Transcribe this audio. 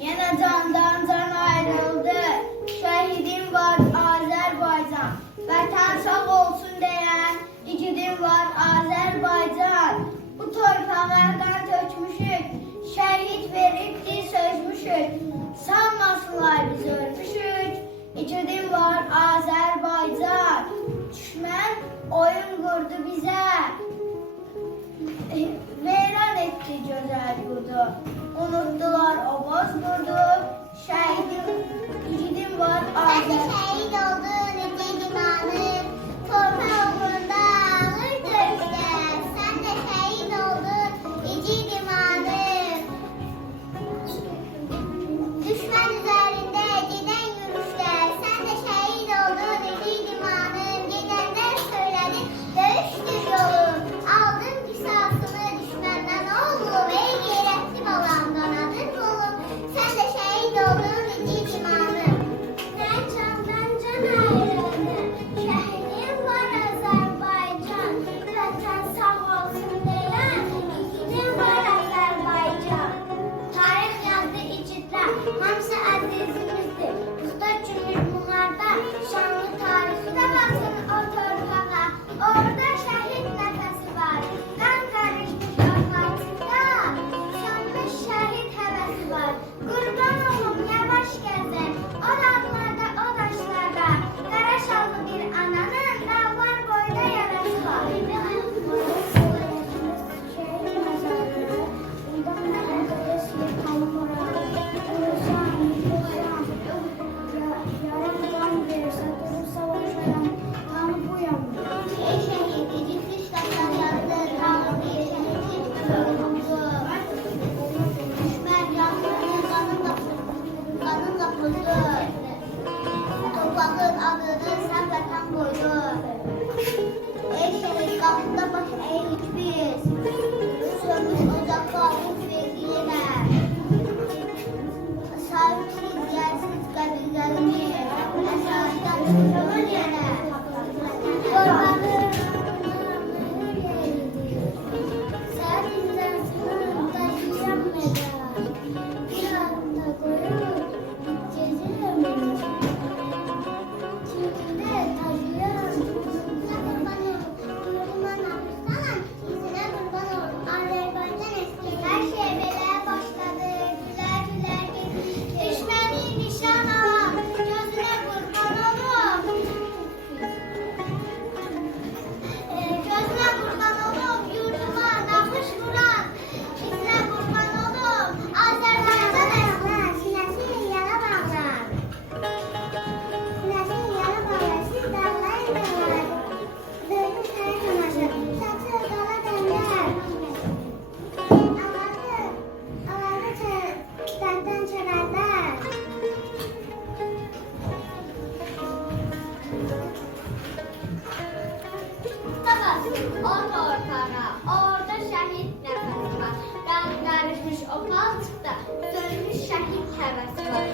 Yine candan can ayrıldı. Şehidim var Azerbaycan. Vatan sağ olsun diyen igidim var Azerbaycan. Bu torpaqlardan tökmüşük. Şehit verip dil sözmüşük. Sanmasınlar biz ölmüşük. İgidim var Azerbaycan. Düşman oyun kurdu bize. Veyran etti güzel yurdu. Unuttular o bozkurdu. Şehidim var Sen de Azerbaycan. şehit oldun ece limanım. Torpaq uğrunda ağır döyüşler. Sen de şehit oldun ece limanım. Düşman üzerinde giden yürüyüşler. Sen de şehit oldun ece limanım. Gidenler söyledi dövüştür yolum. Aldın kısasını düşmenden oğlum. Ey geyretli balam kanadın kolum. Sen de şehit oldun ece limanım. Ben candan can ayrıldım. Şehidim var Azerbaycan. Vatan sağ olsun diyen ikidim var Azerbaycan. Tarih yazdı içitler, hamısı azizimizdir. Usta cümür bunlarda şanlı tarihi de baksın o torpağa. Orada şehit nefesi var. Kan karışmış ortasında. Sönmüş şehit hevesi var. Kurban olup yavaş gezer. O dağlarda, o taşlarda. Kara şallı bir ananın dağlar boyda yarası var. Şehit mezarlığı, bundan neredeyse bir kalım orar. Yaradan bir satırı savaşayan kanı bu yandı. Ey şehit, ciddi şartlar yandı. Kanı bir şehit yoruldu. Düşman yanlarına kanın kapıldı. Topağın adını sen vatan koydun. Ey şehit, kapında baş eğik biz. Sönmüş ocakta umut verdiler. Sahipsiz, yersiz kabirlerimiz. Esaretten çıkıyor yere. Torbanın Serdinden sınırım taşıyacağım meda. Bir anda koyup geziyorum. Türküde taşıyorum. Sana kurban olurum. Kurban namuslanam. İzine kurban olurum. Azerbaycan eski. Her şey belaya başladı. Güler güler git. Düşmeni nişan alan. Gözüne kurban olurum. Gözüne kurban olurum. Yurduma nakış vuran. İzine kurban olurum. Azerbaycan eski. Sinesi yara bağlar. Sinesi yara bağlar. Siz dağlar dağlar. Dönmüş her tamaşa. Satır dala dönler. Ağladı benden çelerler. Baba, o torpağa, orada şehit nefesi var. Kan karışmış o palçıkta, sönmüş şehit hevesi var.